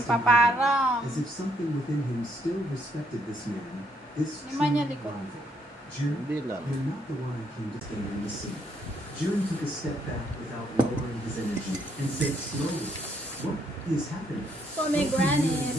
Paparang. As if something within him still respected this man, this Lima true niya likod. rival. Jiren, Hindi lang. you're not the one I came to stand in the sea. Jiren took a step back without lowering his energy and said slowly, "What is happening?" Pomegranate.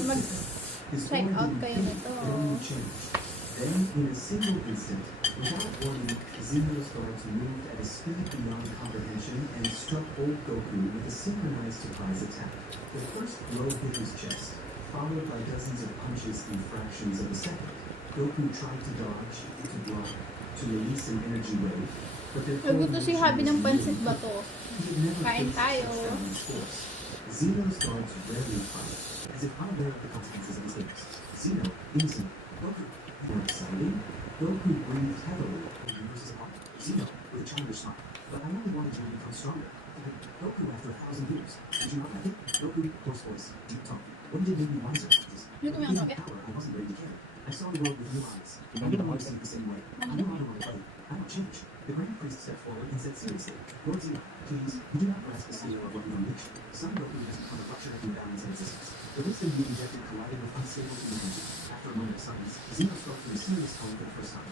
His Mag-check aura out didn't kayo fade, nito. it only changed. Then, in a single instant, without warning, Xeno's guards moved at a speed beyond comprehension and struck old Goku with a synchronized surprise attack. The first blow hit his chest, followed by dozens of punches in fractions of a second. Goku tried to dodge, to block, to release an energy wave, but their Nagusto si Habi ng pansit coordination ba to? he had never Kain faced tayo. such boundless force. Xeno's guards rarely fight, as if unaware of the consequences of his moves. Xeno, innocent, Goku, more exciting. Goku breathed heavily and reversed his opponent. Xeno, with a childish smile. But I only wanted you to become stronger. Goku, after 1,000 years, did you not like it? Goku, hoarse voice, deep tone. What did it make me wiser? Dito mo Given yan, power, I wasn't ready to carry. I saw the world with new eyes. And I didn't want to see it the same way. I knew I don't want to play. I don't change. The Grand Priest stepped forward and said seriously, Lord Zeno, please, you do not grasp the scale of what you unleashed. Some Goku has become a rupture in balance and existence. The wisdom you injected collided with unstable human energy. After a moment of silence, Zeno spoke in a serious tone for the first time.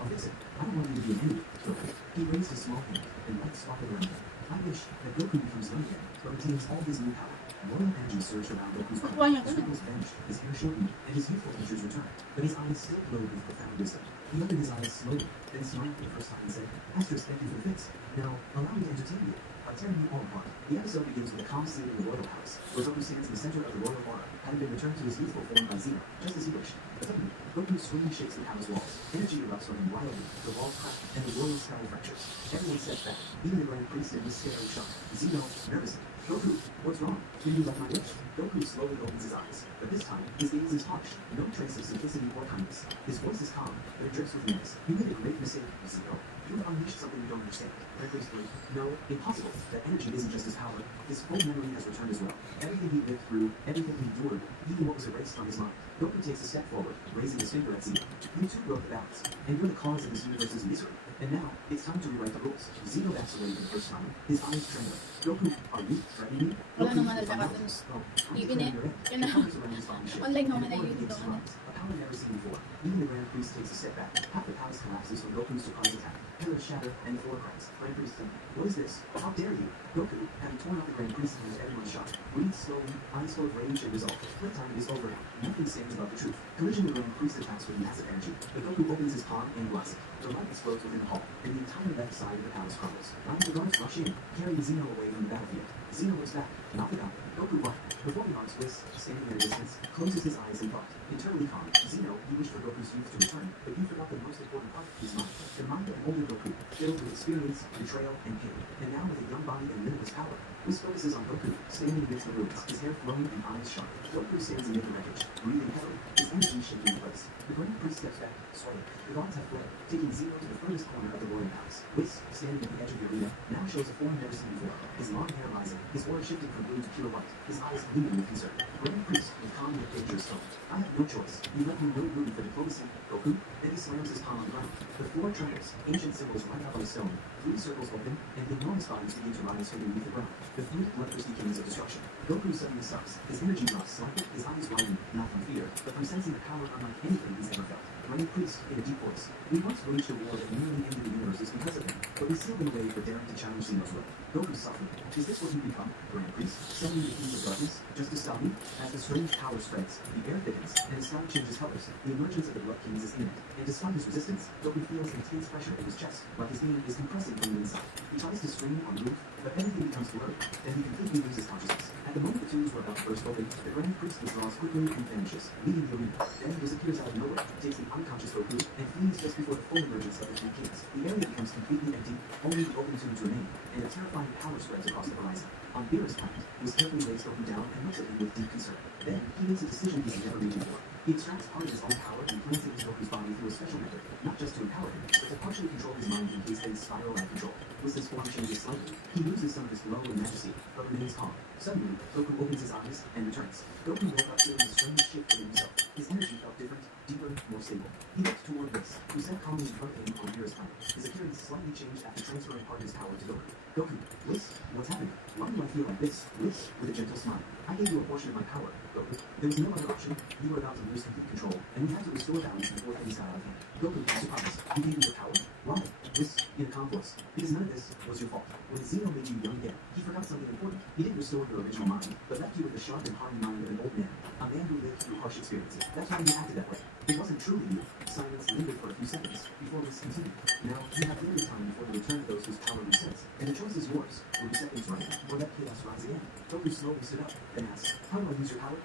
I'll fix it. I don't want you to be an enemy, Goku. He raised his small hand, and light sparkled around him. I wish that Goku becomes young again, but retains all his new power. Royal energy surged around Goku's body. Nakuha niya His ko na. wrinkles vanished, his hair shortened, and his youthful features returned. But his eyes still glowed with profound wisdom. He opened his eyes slowly, then smiled for the first time and said, Masters, thank you for the fix. Now, allow me to entertain you by tearing you all apart. The episode begins with a calm scene in the royal house, where Goku stands in the center of the royal aura, having been returned to his youthful form by Zeno, just as he wished. But suddenly, Goku screaming shakes the palace walls. Energy erupts from him wildly, the walls crack, and the royal sky fractures. Everyone steps back, even the Grand Priest in despair and shock. Zeno, nervously, Goku, what's wrong? Did you like my wish? Goku slowly opens his eyes, but this time, his gaze is harsh, no trace of simplicity or kindness. His voice is calm, but it drips with menace. You made a great mistake, Zeno. You have unleashed something you don't understand. Grand Priest, no, impossible. That energy isn't just his power. His full memory has returned as well. Everything he lived through, everything he endured, even what was erased from his mind. Goku takes a step forward, raising his finger at Zeno. You two broke the balance, and you're the cause of this universe's misery. And now, it's time to rewrite the rules. Zeno backs away for the first time, his eyes trembling. Goku, are you threatening me? Wala Goku, naman if I'm not- nagkakatunos. Oh, I'm Yun declaring eh. your end. Yun The na. colors around his body shift, Online and naman the na aura yun begins to doon. rise. A power never seen before. Even the Grand Priest takes a step back. Half the palace collapses from Goku's surprise attack. Pillars shatter, and the floor cracks. Grand Priest, what is this? How dare you? Goku, having torn out the Grand Priest hand, everyone shocked. Breathes slowly, eyes full of rage and resolve. Flip time is over now. Nothing stands above the truth. Collision the Grand Priest attacks with massive energy. But Goku opens his palm and blocks it. The light explodes within the hall, and the entire left side of the palace crumbles. Round the guards rush in, carrying Zeno away from the battlefield. Zeno looks back, not the gun. Goku what? Before the arms whisk, standing in a distance, closes his eyes and thought. Internally calm, Zeno, you wish for Goku's youth to return, but you forgot the most important part, his mind. The mind of an older Goku, filled with experience, betrayal, and pain. And now with a young body and limitless power. This focuses on Goku, standing amidst the ruins, his hair flowing and eyes sharp. Goku stands amid the wreckage, breathing heavily, his energy shaking in place. The Grand Priest steps back, sweating. The guards have fled, taking Zeno to the furthest corner of the royal palace. Whis, standing at the edge of the arena, now shows a form never seen before. His long hair rising, his aura shifting from blue to pure white, his eyes gleaming with concern. Grand Priest, with calm yet dangerous tone. I have no choice. You left me no room for diplomacy, Goku. Then he slams his palm on the ground. The floor trembles, ancient symbols rise up on the stone. 3 circles open, and the enormous bodies begin to rise from beneath the ground. The 3 bloodthirsty kings of destruction. Goku suddenly stops. His energy drops slightly, his eyes widen, not from fear, but from sensing the power unlike anything he's ever felt. Grand Priest, in a deep voice. We once waged a war that nearly ended the universes because of him, but we sealed him away for daring to challenge Zeno's will. Goku softened. Is this what you become, Grand Priest? Suddenly the kings of darkness, just to stop me? As the strange power spreads, the air thickens, and the sky changes colors. The emergence of the Blood Kings is imminent, and despite his resistance, Goku feels intense pressure in his chest, like his being is compressing from the inside. He tries to strain on the roof, but everything becomes blurred, and he completely loses consciousness. At the moment the tombs were about to burst open, the Grand Priest withdraws quickly and vanishes, leaving the arena. Then he disappears out of nowhere, takes the unconscious Goku, and flees just before the full emergence of the 3 kings. The area becomes completely empty, only the open tombs remain, and a terrifying power spreads across the horizon. On Beerus' planet, Whis carefully lays Goku down and looks at him with deep concern. Then, he makes a decision he's never made before. He extracts part of his own power and plants it into Goku's body through a special method, not just to empower him, but to partially control his mind in case things spiral out of control. Whis' form changes slightly. He loses some of his glow and majesty, but remains calm. Suddenly, Goku opens his eyes and returns. Goku woke up feeling a strange shift within himself. His energy felt different, deeper, more stable. He looked toward Whis, who sat calmly in front of him on Beerus' planet. His appearance slightly changed after transferring part of his power to Goku. Goku, Whis, what's happening? Why do I feel like this? Whis, with a gentle smile. I gave you a portion of my power, Goku. There was no other option. You were about to lose complete control, and we had to restore balance before things got out of hand. Goku, surprised. He gave you your power. Why? This in a conflict. Because none of this was your fault. When Zeno made you young again, he forgot something important. He didn't restore your original mind, but left you with the sharp and hardened mind of an old man. A man who lived through harsh experiences. That's why you acted that way. It wasn't truly you. Silence lingered for a few seconds before this continued. Now, you have limited time before the return of those whose power resets. And the choice is yours. Will you set things right, or let chaos rise again? Goku slowly stood up, then asked, how do I use your power?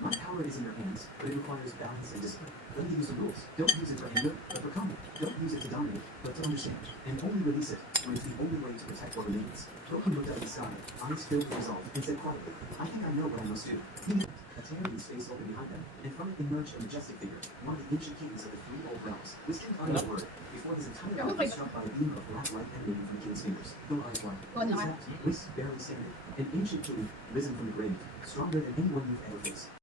My power is in your hands, but it requires balance and discipline. Let me use the rules. Don't use it for anger, but for combat. Don't use it to dominate, but to understand. And only release it when it's the only way to protect what remains. Goku looked up at the sky, eyes filled with resolve, and said quietly, I think I know what I must do. He knew. A tear in his face opened behind them, and from it emerged a majestic figure, one of the ancient kings of the three old realms. This king uttered a word before his entire body was struck by a beam of black light emanating from the king's fingers. Your eyes wide. Go on, Who is that? Whis barely standing. An ancient king, risen from the grave, stronger than anyone you've ever faced.